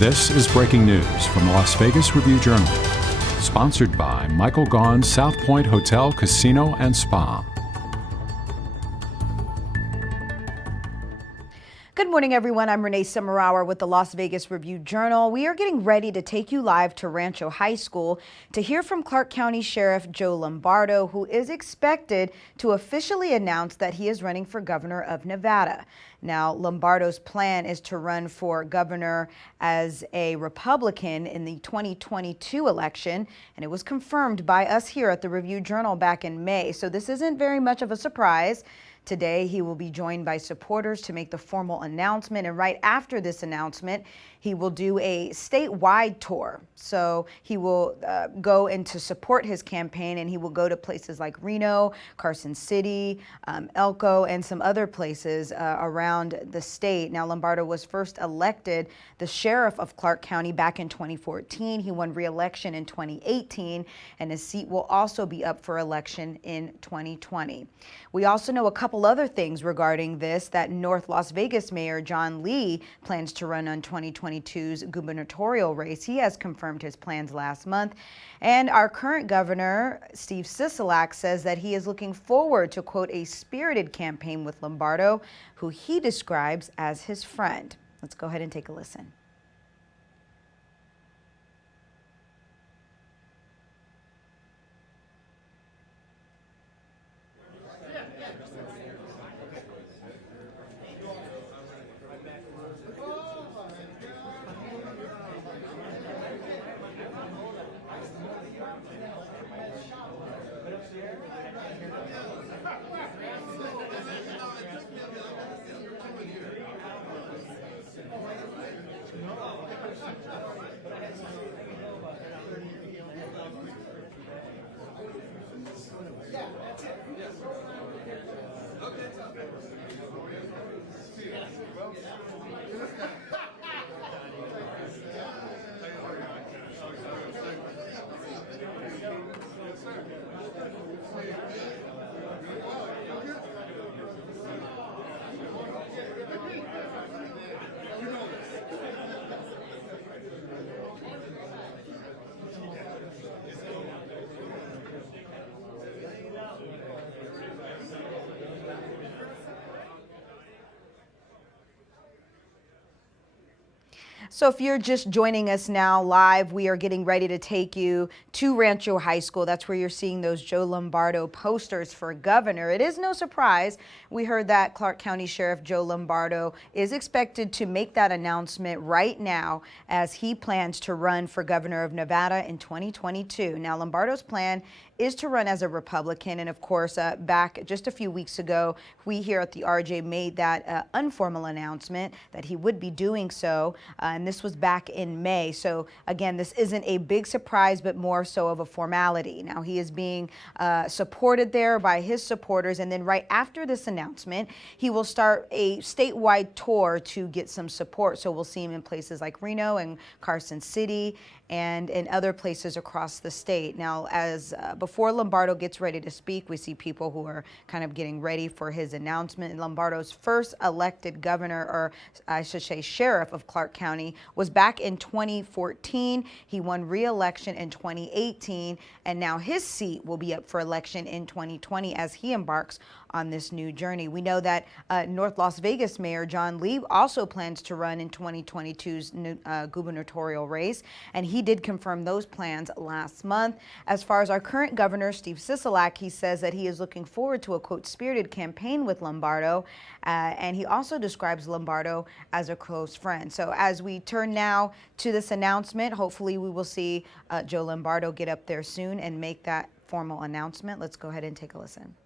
This is breaking news from the Las Vegas Review-Journal, sponsored by Michael Gaughan's South Point Hotel, Casino, and Spa. Good morning, everyone. I'm Renee Simmerower with the Las Vegas Review-Journal. We are getting ready to take you live to Rancho High School to hear from Clark County Sheriff Joe Lombardo, who is expected to officially announce that he is running for governor of Nevada. Now, Lombardo's plan is to run for governor as a Republican in the 2022 election, and it was confirmed by us here at the Review-Journal back in May. So this isn't very much of a surprise. Today, he will be joined by supporters to make the formal announcement, and right after this announcement, he will do a statewide tour. So he will go in to support his campaign, and he will go to places like Reno, Carson City, Elko, and some other places around the state. Now, Lombardo was first elected the sheriff of Clark County back in 2014. He won re-election in 2018, and his seat will also be up for election in 2020. We also know a couple other things regarding this, that North Las Vegas Mayor John Lee plans to run on 2022's gubernatorial race. He has confirmed his plans last month. And our current governor, Steve Sisolak, says that he is looking forward to, quote, a spirited campaign with Lombardo, who he describes as his friend. Let's go ahead and take a listen. So if you're just joining us now live, we are getting ready to take you to Rancho High School. That's where you're seeing those Joe Lombardo posters for governor. It is no surprise. We heard that Clark County Sheriff Joe Lombardo is expected to make that announcement right now as he plans to run for governor of Nevada in 2022. Now, Lombardo's plan is to run as a Republican. And of course, back just a few weeks ago, we here at the RJ made that informal announcement that he would be doing so. And this was back in May. So again, this isn't a big surprise, but more so of a formality. Now, he is being supported there by his supporters. And then right after this announcement, he will start a statewide tour to get some support. So we'll see him in places like Reno and Carson City and in other places across the state. Now, as before Lombardo gets ready to speak, we see people who are kind of getting ready for his announcement. Lombardo's first elected governor, or I should say sheriff of Clark County, was back in 2014. He won re-election in 2018, and now his seat will be up for election in 2020 as he embarks on this new journey. We know that North Las Vegas Mayor John Lee also plans to run in 2022's gubernatorial race, and he did confirm those plans last month. As far as our current governor, Steve Sisolak, he says that he is looking forward to a, quote, spirited campaign with Lombardo, and he also describes Lombardo as a close friend. So as we turn now to this announcement, hopefully we will see Joe Lombardo get up there soon and make that formal announcement. Let's go ahead and take a listen.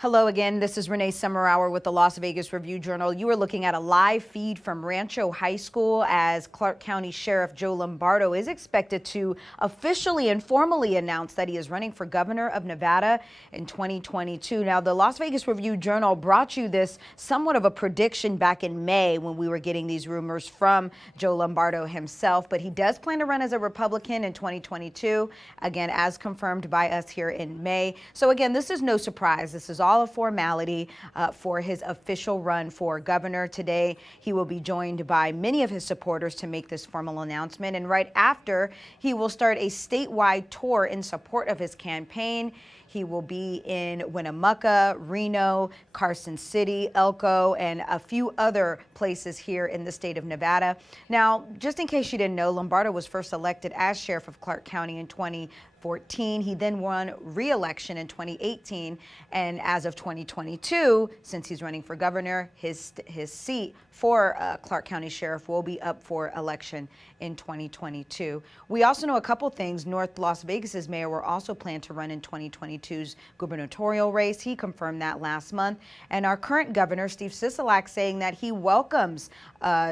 Hello again. This is Renee Summerhour with the Las Vegas Review-Journal. You are looking at a live feed from Rancho High School as Clark County Sheriff Joe Lombardo is expected to officially and formally announce that he is running for governor of Nevada in 2022. Now, the Las Vegas Review-Journal brought you this somewhat of a prediction back in May when we were getting these rumors from Joe Lombardo himself, but he does plan to run as a Republican in 2022, again, as confirmed by us here in May. So again, this is no surprise. This is all a formality for his official run for governor. Today, he will be joined by many of his supporters to make this formal announcement. And right after, he will start a statewide tour in support of his campaign. He will be in Winnemucca, Reno, Carson City, Elko, and a few other places here in the state of Nevada. Now, just in case you didn't know, Lombardo was first elected as sheriff of Clark County in 2014. He then won re-election in 2018, and as of 2022, since he's running for governor, his seat for Clark County Sheriff will be up for election in 2022. We also know a couple things. North Las Vegas's mayor will also plan to run in 2022's gubernatorial race. He confirmed that last month. And our current governor, Steve Sisolak, saying that he welcomes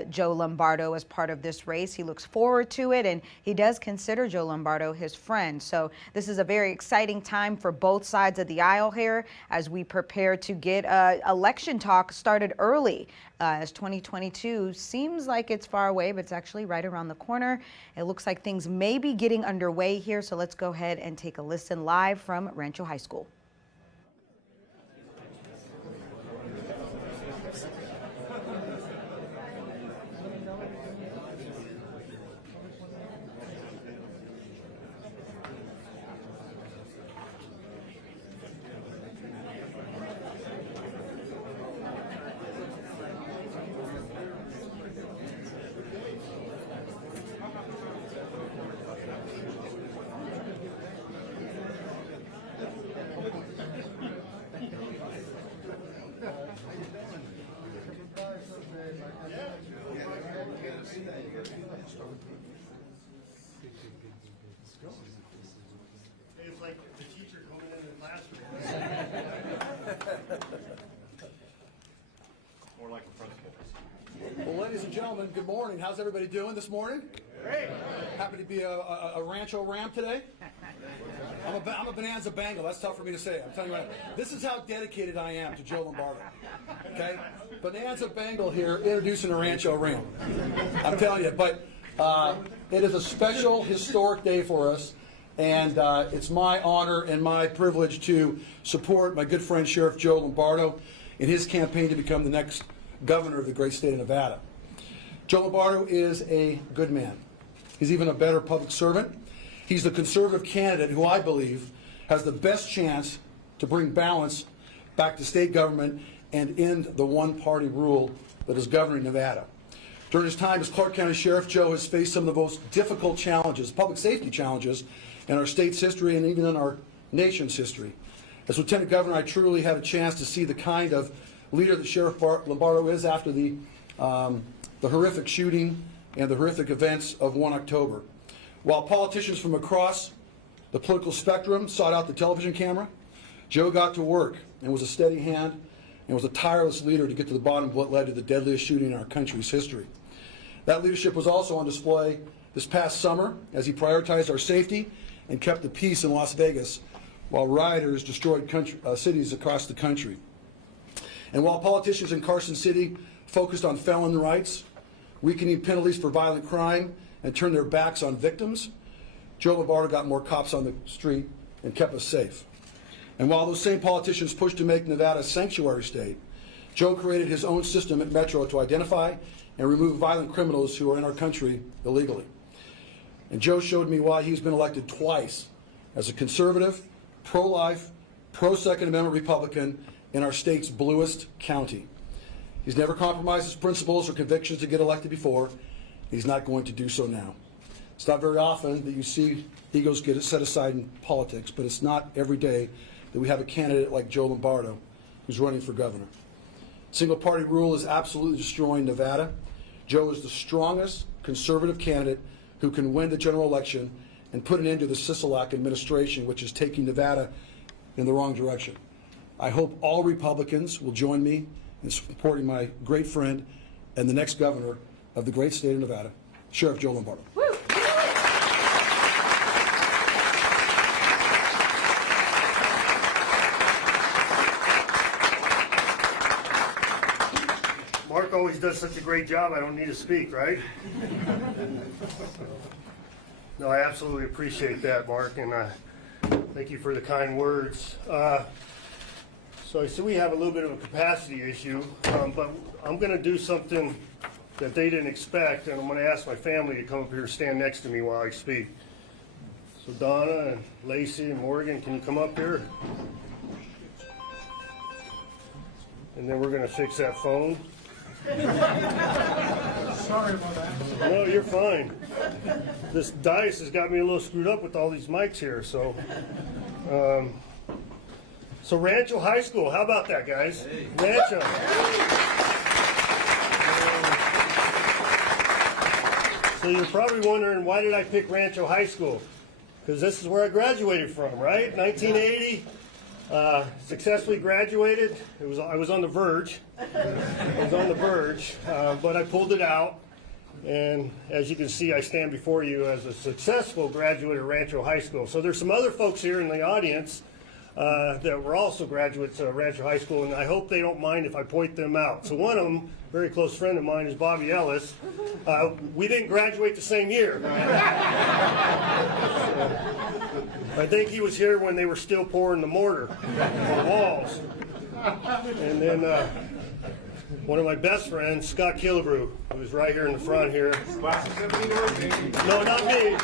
Joe Lombardo as part of this race. He looks forward to it, and he does consider Joe Lombardo his friend. So this is a very exciting time for both sides of the aisle here as we prepare to get election talk started early, as 2022 seems like it's far away, but it's actually right around the corner. It looks like things may be getting underway here, so let's go ahead and take a listen live from Rancho High School. It's like the teacher coming in the classroom. More like a principal. Well, ladies and gentlemen, good morning. How's everybody doing this morning? Great. Happy to be a Rancho Ram today. I'm a Bonanza Bengal. That's tough for me to say. I'm telling you right now. This is how dedicated I am to Joe Lombardo. Okay? Bonanza Bengal here introducing a Rancho Ram. I'm telling you. But it is a special, historic day for us. And it's my honor and my privilege to support my good friend Sheriff Joe Lombardo in his campaign to become the next governor of the great state of Nevada. Joe Lombardo is a good man. He's even a better public servant. He's the conservative candidate who I believe has the best chance to bring balance back to state government and end the one-party rule that is governing Nevada. During his time as Clark County Sheriff, Joe has faced some of the most difficult challenges, public safety challenges, in our state's history and even in our nation's history. As Lieutenant Governor, I truly had a chance to see the kind of leader that Sheriff Lombardo is after the horrific shooting and the horrific events of 1 October. While politicians from across the political spectrum sought out the television camera, Joe got to work and was a steady hand and was a tireless leader to get to the bottom of what led to the deadliest shooting in our country's history. That leadership was also on display this past summer as he prioritized our safety and kept the peace in Las Vegas while rioters destroyed cities across the country. And while politicians in Carson City focused on felon rights, weakening penalties for violent crime, and turned their backs on victims, Joe Lombardo got more cops on the street and kept us safe. And while those same politicians pushed to make Nevada a sanctuary state, Joe created his own system at Metro to identify and remove violent criminals who are in our country illegally. And Joe showed me why he's been elected twice as a conservative, pro-life, pro-Second Amendment Republican in our state's bluest county. He's never compromised his principles or convictions to get elected before. He's not going to do so now. It's not very often that you see egos get set aside in politics, but it's not every day that we have a candidate like Joe Lombardo who's running for governor. Single party rule is absolutely destroying Nevada. Joe is the strongest conservative candidate who can win the general election and put an end to the Sisolak administration, which is taking Nevada in the wrong direction. I hope all Republicans will join me in supporting my great friend and the next governor of the great state of Nevada, Sheriff Joe Lombardo. Mark always does such a great job, I don't need to speak, right? No, I absolutely appreciate that, Mark, and thank you for the kind words. So I see we have a little bit of a capacity issue, but I'm going to do something that they didn't expect, and I'm going to ask my family to come up here and stand next to me while I speak. So Donna and Lacey and Morgan, can you come up here? And then we're going to fix that phone. Sorry about that. No, you're fine. This dice has got me a little screwed up with all these mics here, so. So Rancho High School, how about that, guys? Hey. Rancho. So you're probably wondering, why did I pick Rancho High School? Because this is where I graduated from, right? 1980. Successfully graduated. I was on the verge. But I pulled it out. And as you can see, I stand before you as a successful graduate of Rancho High School. So there's some other folks here in the audience that were also graduates of Rancho High School, and I hope they don't mind if I point them out. So one of them, a very close friend of mine, is Bobby Ellis. We didn't graduate the same year. I think he was here when they were still pouring the mortar on the walls. And then one of my best friends, Scott Killebrew, who was right here in the front here. Class of 79? No, not me.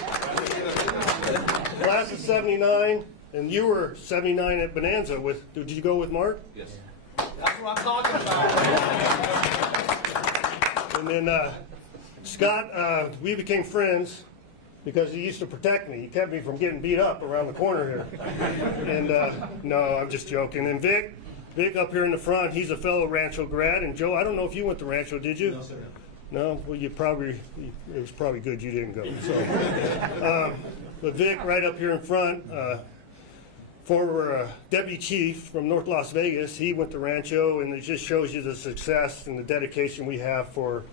Class of 79, and you were 79 at Bonanza with, did you go with Mark? Yes. That's what I'm talking about. And then Scott, we became friends because he used to protect me. He kept me from getting beat up around the corner here. And no, I'm just joking. And Vic up here in the front, he's a fellow Rancho grad. And Joe, I don't know if you went to Rancho, did you? No, sir. No? Well, it was probably good you didn't go. So, but Vic, right up here in front, former deputy chief from North Las Vegas, he went to Rancho, and it just shows you the success and the dedication we have for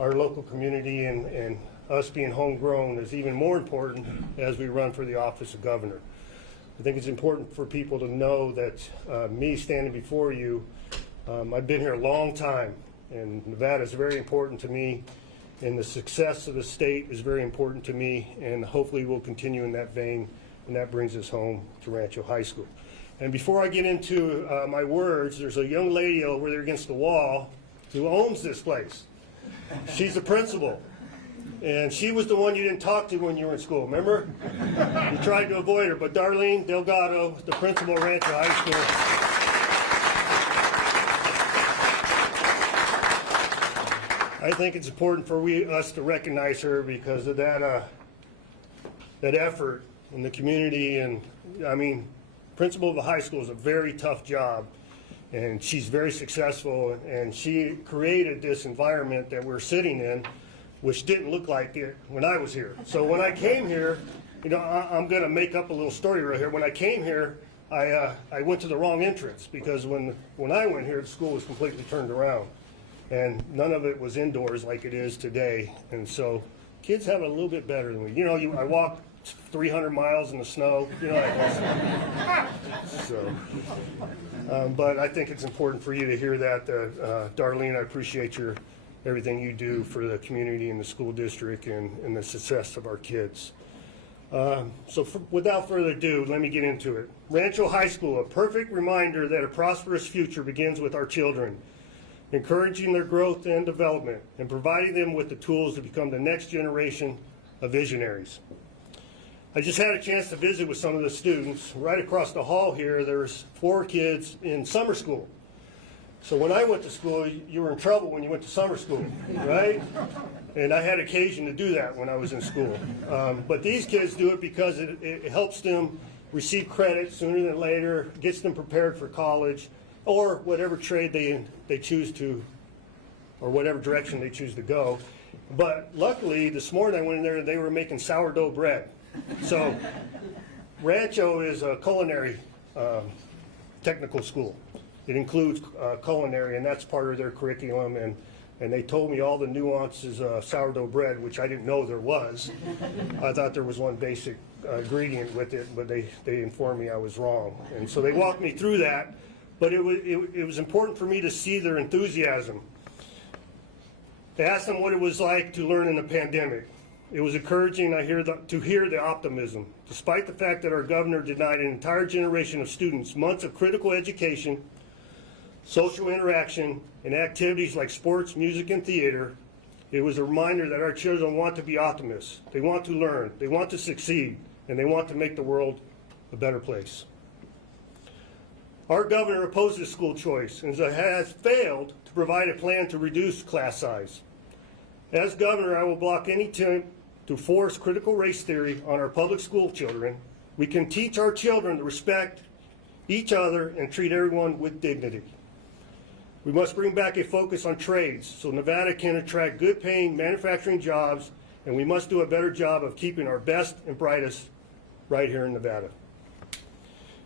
our local community, and us being homegrown is even more important as we run for the office of governor. I think it's important for people to know that me standing before you, I've been here a long time, and Nevada is very important to me, and the success of the state is very important to me, and hopefully we'll continue in that vein, and that brings us home to Rancho High School. And before I get into my words, there's a young lady over there against the wall who owns this place. She's the principal. And she was the one you didn't talk to when you were in school, remember? You tried to avoid her, but Darlene Delgado, the principal of Rancho High School. I think it's important for us to recognize her because of that effort in the community. And I mean, principal of a high school is a very tough job, and she's very successful, and she created this environment that we're sitting in, which didn't look like it when I was here. So when I came here, you know, I'm going to make up a little story right here. When I came here, I went to the wrong entrance because when I went here, the school was completely turned around, and none of it was indoors like it is today. And so kids have it a little bit better than me. You know, I walked 300 miles in the snow, you know. So, but I think it's important for you to hear that, Darlene. I appreciate everything you do for the community and the school district and the success of our kids. Without further ado, let me get into it. Rancho High School, a perfect reminder that a prosperous future begins with our children, encouraging their growth and development, and providing them with the tools to become the next generation of visionaries. I just had a chance to visit with some of the students. Right across the hall here, there's 4 kids in summer school. So when I went to school, you were in trouble when you went to summer school, right? And I had occasion to do that when I was in school. But these kids do it because it helps them receive credit sooner than later, gets them prepared for college, or whatever trade they choose to, or whatever direction they choose to go. But luckily, this morning I went in there and they were making sourdough bread. So Rancho is a culinary technical school. It includes culinary, and that's part of their curriculum, and they told me all the nuances of sourdough bread, which I didn't know there was. I thought there was one basic ingredient with it, but they informed me I was wrong. And so they walked me through that, but it was important for me to see their enthusiasm. They asked them what it was like to learn in the pandemic. It was encouraging to hear the optimism. Despite the fact that our governor denied an entire generation of students months of critical education, social interaction, and activities like sports, music, and theater, it was a reminder that our children want to be optimists. They want to learn, they want to succeed, and they want to make the world a better place. Our governor opposes school choice and has failed to provide a plan to reduce class size. As governor, I will block any attempt to force critical race theory on our public school children. We can teach our children to respect each other and treat everyone with dignity. We must bring back a focus on trades so Nevada can attract good paying manufacturing jobs, and we must do a better job of keeping our best and brightest right here in Nevada.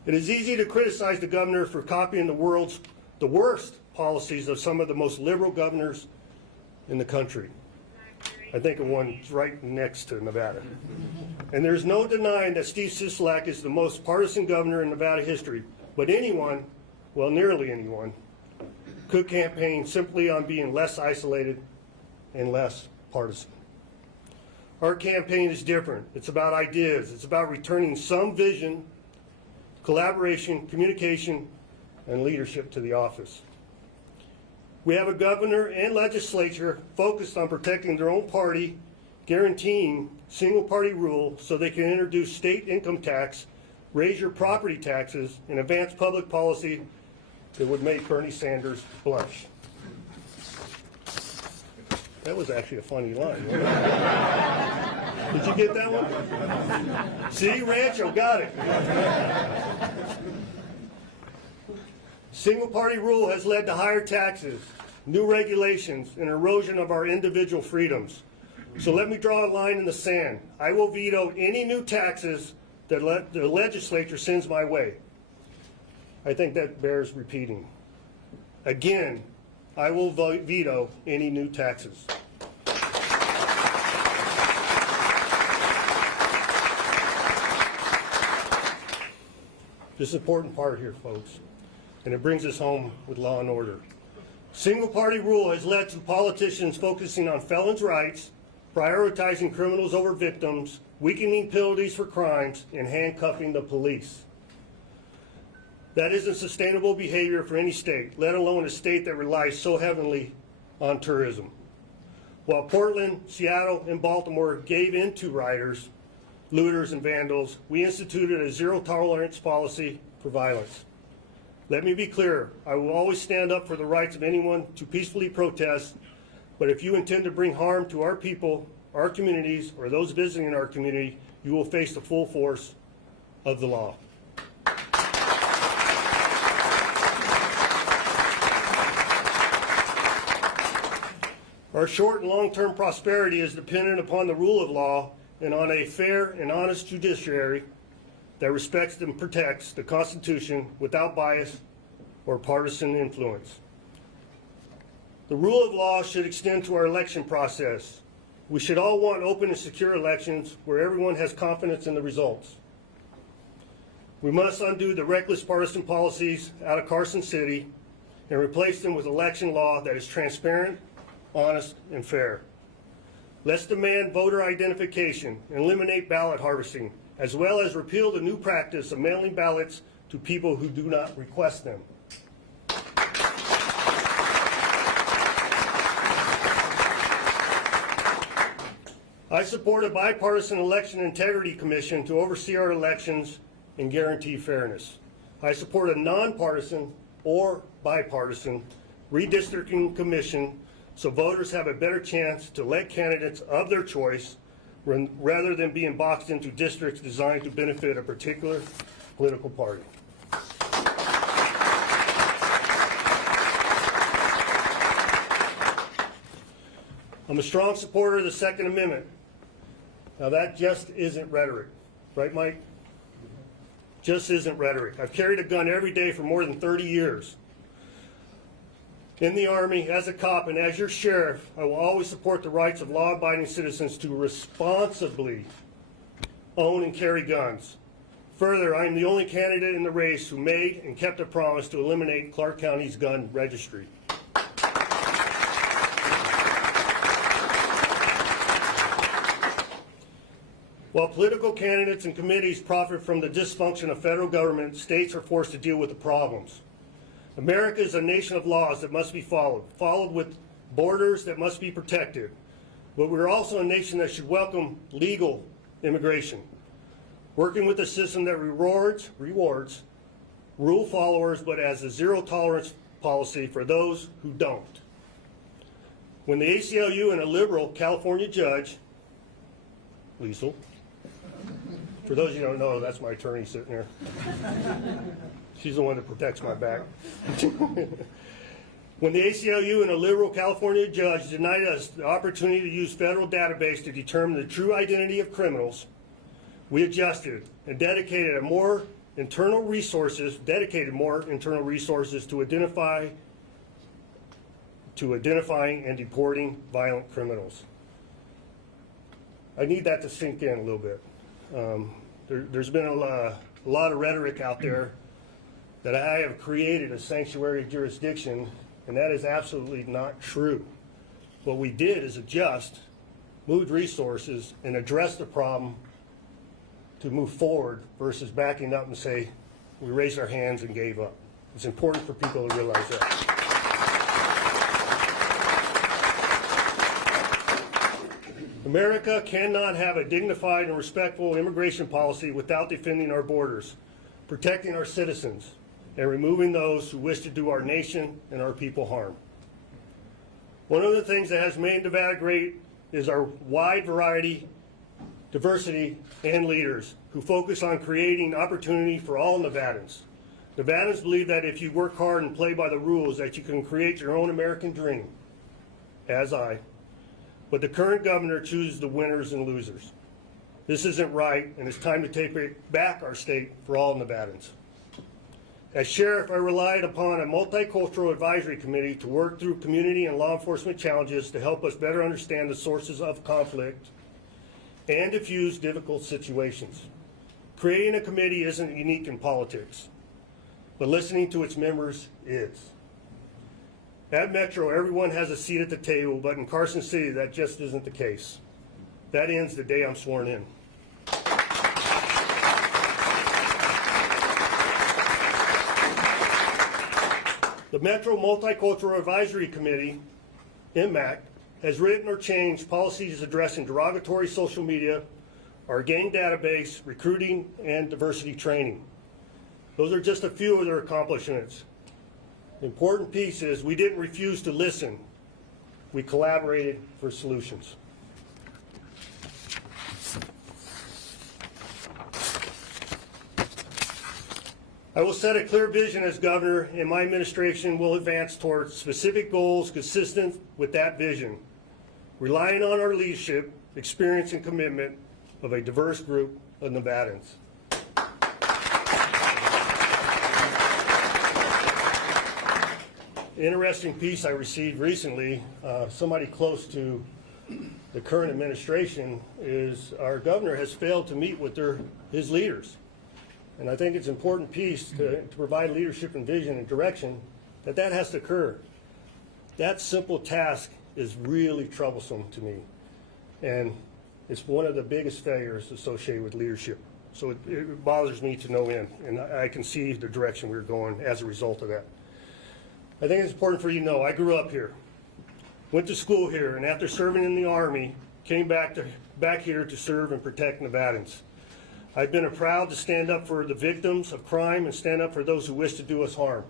It is easy to criticize the governor for copying the worst policies of some of the most liberal governors in the country. I think of one right next to Nevada. And there's no denying that Steve Sisolak is the most partisan governor in Nevada history, but anyone, well, nearly anyone, could campaign simply on being less isolated and less partisan. Our campaign is different. It's about ideas. It's about returning some vision, collaboration, communication, and leadership to the office. We have a governor and legislature focused on protecting their own party, guaranteeing single-party rule so they can introduce state income tax, raise your property taxes, and advance public policy that would make Bernie Sanders blush. That was actually a funny line. Did you get that one? See, Rancho got it. Single-party rule has led to higher taxes, new regulations, and erosion of our individual freedoms. So let me draw a line in the sand. I will veto any new taxes that the legislature sends my way. I think that bears repeating. Again, I will veto any new taxes. This is an important part here, folks, and it brings us home with law and order. Single-party rule has led to politicians focusing on felons' rights, prioritizing criminals over victims, weakening penalties for crimes, and handcuffing the police. That isn't sustainable behavior for any state, let alone a state that relies so heavily on tourism. While Portland, Seattle, and Baltimore gave in to rioters, looters, and vandals, we instituted a zero-tolerance policy for violence. Let me be clear, I will always stand up for the rights of anyone to peacefully protest, but if you intend to bring harm to our people, our communities, or those visiting our community, you will face the full force of the law. Our short and long-term prosperity is dependent upon the rule of law and on a fair and honest judiciary that respects and protects the Constitution without bias or partisan influence. The rule of law should extend to our election process. We should all want open and secure elections where everyone has confidence in the results. We must undo the reckless partisan policies out of Carson City and replace them with election law that is transparent, honest, and fair. Let's demand voter identification and eliminate ballot harvesting, as well as repeal the new practice of mailing ballots to people who do not request them. I support a bipartisan election integrity commission to oversee our elections and guarantee fairness. I support a nonpartisan or bipartisan redistricting commission so voters have a better chance to elect candidates of their choice rather than being boxed into districts designed to benefit a particular political party. I'm a strong supporter of the Second Amendment. Now that just isn't rhetoric, right, Mike? just isn't rhetoric. I've carried a gun every day for more than 30 years. In the Army, as a cop, and as your sheriff, I will always support the rights of law-abiding citizens to responsibly own and carry guns. Further, I am the only candidate in the race who made and kept a promise to eliminate Clark County's gun registry. While political candidates and committees profit from the dysfunction of federal government, states are forced to deal with the problems. America is a nation of laws that must be followed with borders that must be protected. But we're also a nation that should welcome legal immigration, working with a system that rewards rule followers, but has a zero tolerance policy for those who don't. When the ACLU and a liberal California judge, Liesel, for those of you who don't know, that's my attorney sitting there. She's the one that protects my back. When the ACLU and a liberal California judge denied us the opportunity to use federal database to determine the true identity of criminals, we adjusted and dedicated more internal resources to identifying and deporting violent criminals. I need that to sink in a little bit. There's been a lot of rhetoric out there that I have created a sanctuary jurisdiction, and that is absolutely not true. What we did is adjust, moved resources, and address the problem to move forward versus backing up and say, we raised our hands and gave up. It's important for people to realize that. America cannot have a dignified and respectful immigration policy without defending our borders, protecting our citizens, and removing those who wish to do our nation and our people harm. One of the things that has made Nevada great is our wide variety, diversity, and leaders who focus on creating opportunity for all Nevadans. Nevadans believe that if you work hard and play by the rules, that you can create your own American dream, as I. But the current governor chooses the winners and losers. This isn't right, and it's time to take back our state for all Nevadans. As sheriff, I relied upon a multicultural advisory committee to work through community and law enforcement challenges to help us better understand the sources of conflict and diffuse difficult situations. Creating a committee isn't unique in politics, but listening to its members is. At Metro, everyone has a seat at the table, but in Carson City, that just isn't the case. That ends the day I'm sworn in. The Metro Multicultural Advisory Committee, MMAC, has written or changed policies addressing derogatory social media, our gang database, recruiting, and diversity training. Those are just a few of their accomplishments. The important piece is we didn't refuse to listen. We collaborated for solutions. I will set a clear vision as governor, and my administration will advance towards specific goals consistent with that vision, relying on our leadership, experience, and commitment of a diverse group of Nevadans. Interesting piece I received recently, somebody close to the current administration, is our governor has failed to meet with his leaders. And I think it's an important piece to provide leadership and vision and direction that has to occur. That simple task is really troublesome to me. And it's one of the biggest failures associated with leadership. So it bothers me to no end. And I can see the direction we're going as a result of that. I think it's important for you to know, I grew up here, went to school here, and after serving in the Army, came back here to serve and protect Nevadans. I've been proud to stand up for the victims of crime and stand up for those who wish to do us harm.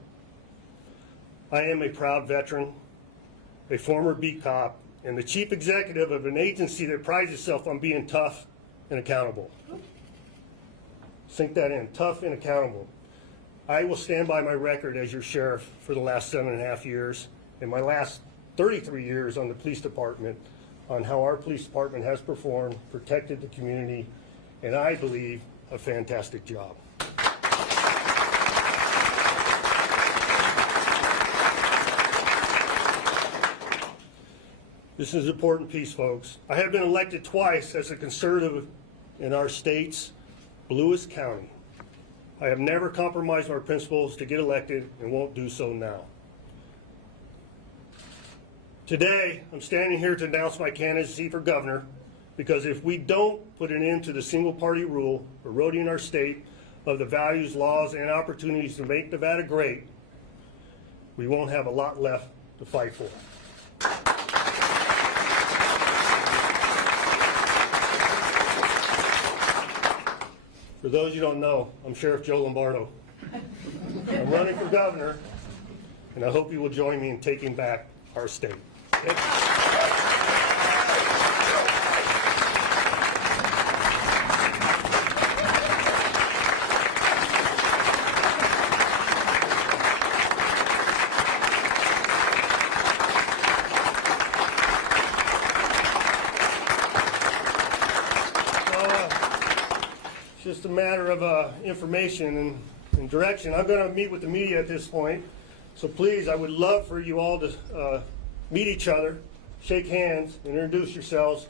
I am a proud veteran, a former beat cop, and the chief executive of an agency that prides itself on being tough and accountable. Sink that in, tough and accountable. I will stand by my record as your sheriff for the last 7.5 years and my last 33 years on the police department on how our police department has performed, protected the community, and I believe a fantastic job. This is an important piece, folks. I have been elected twice as a conservative in our state's bluest county. I have never compromised my principles to get elected and won't do so now. Today, I'm standing here to announce my candidacy for governor because if we don't put an end to the single-party rule eroding our state of the values, laws, and opportunities to make Nevada great, we won't have a lot left to fight for. For those you don't know, I'm Sheriff Joe Lombardo. I'm running for governor, and I hope you will join me in taking back our state. Thank you. Just a matter of information and direction. I'm going to meet with the media at this point, so please, I would love for you all to meet each other, shake hands, and introduce yourselves,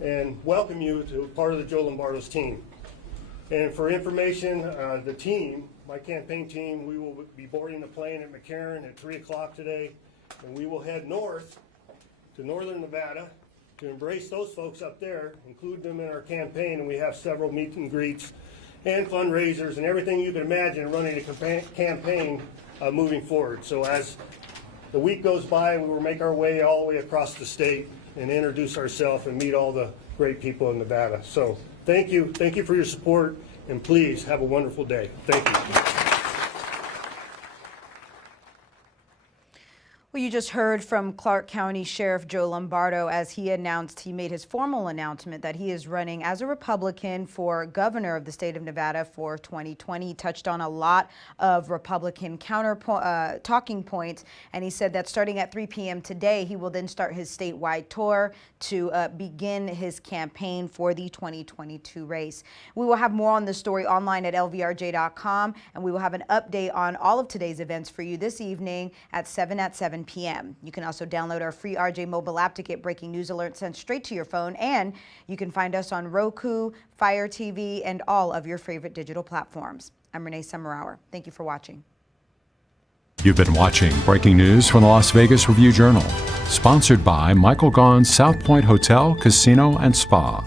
and welcome you to part of the Joe Lombardo's team. And for information, the team, my campaign team, we will be boarding the plane at McCarran at 3 o'clock today, and we will head north to northern Nevada to embrace those folks up there, include them in our campaign, and we have several meet and greets and fundraisers and everything you can imagine running a campaign moving forward. So as the week goes by, we will make our way all the way across the state and introduce ourselves and meet all the great people in Nevada. So thank you for your support, and please have a wonderful day. Thank you. Well, you just heard from Clark County Sheriff Joe Lombardo as he made his formal announcement that he is running as a Republican for governor of the state of Nevada for 2020. He touched on a lot of Republican talking points, and he said that starting at 3 p.m. today, he will then start his statewide tour to begin his campaign for the 2022 race. We will have more on this story online at lvrj.com, and we will have an update on all of today's events for you this evening at 7 p.m. You can also download our free RJ mobile app to get breaking news alerts sent straight to your phone, and you can find us on Roku, Fire TV, and all of your favorite digital platforms. I'm Renee Summerhour. Thank you for watching. You've been watching breaking news from the Las Vegas Review-Journal, sponsored by Michael Gaughan's South Point Hotel, Casino, and Spa.